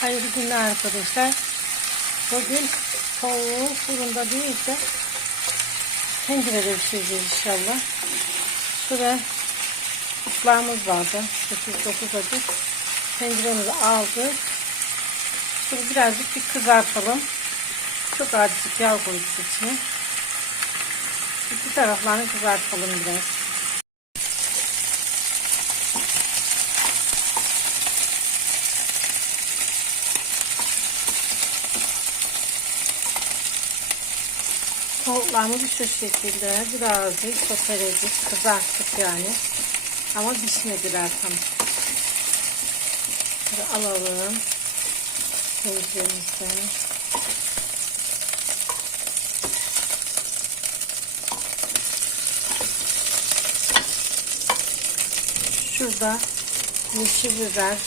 Hayırlı günler arkadaşlar. Bugün tavuğu fırında değil de tencerede pişireceğiz inşallah. Şurada ıslahımız vardı. 8-9 adet. Tenceremizi aldık. Şimdi birazcık bir kızartalım. Çok azıcık yağ koyduk içine. İki taraflarını kızartalım biraz. Tavuklarımızı şu şekilde birazcık soteledik, kızarttık yani. Ama pişmediler tam. Şöyle alalım. Tenceremizden. Şurada yeşil biber,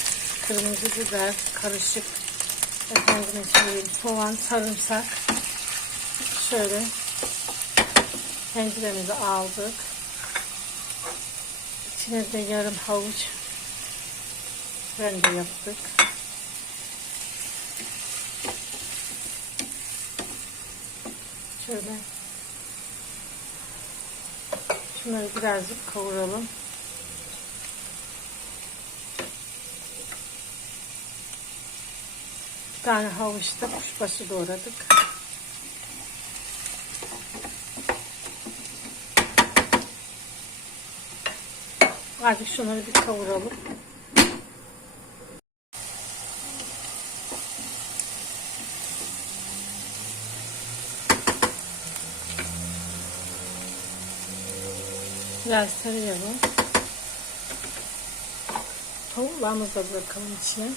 kırmızı biber, karışık efendime söyleyeyim, soğan, sarımsak. Şöyle tenceremizi aldık. İçine de yarım havuç rende yaptık. Şöyle şunları birazcık kavuralım. Bir tane havuçta kuşbaşı doğradık. Artık şunları bir kavuralım. Biraz sarıyalım. Tavuklarımızı da bırakalım içine.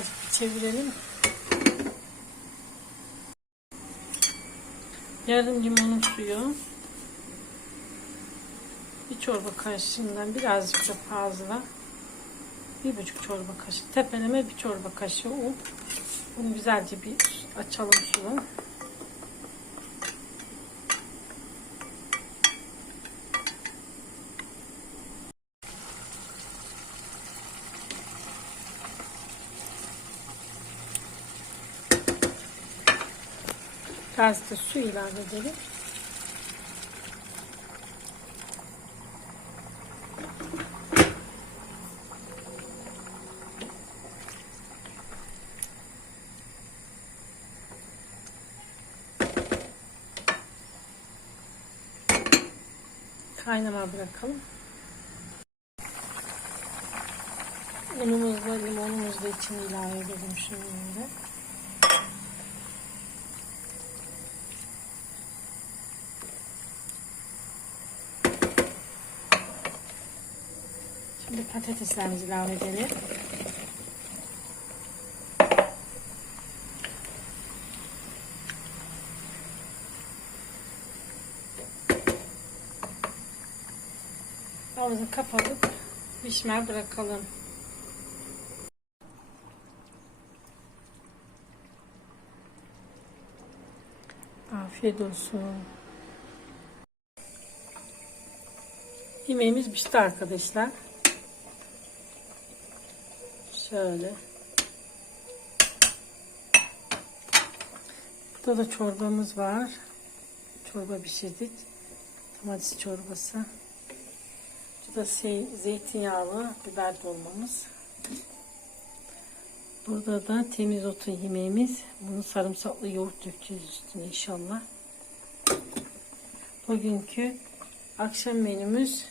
Azıcık bir çevirelim. Yarım limonun suyu. Bir çorba kaşığından birazcık da fazla. Bir buçuk çorba kaşığı. Tepeleme bir çorba kaşığı un. Bunu güzelce bir açalım suyu. Biraz da su ilave edelim. Kaynama bırakalım. Unumuzla limonumuzu da içine ilave edelim şimdi. Şimdi patateslerimizi ilave edelim. Ağzını kapatıp pişmeye bırakalım. Afiyet olsun. Yemeğimiz pişti arkadaşlar. Şöyle. Burada da çorbamız var. Çorba pişirdik. Domates çorbası. Burada şey, zeytinyağlı biber dolmamız. Burada da temiz otu yemeğimiz. Bunu sarımsaklı yoğurt dökeceğiz üstüne inşallah. Bugünkü akşam menümüz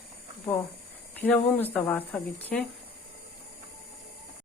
bu. Pilavımız da var tabii ki.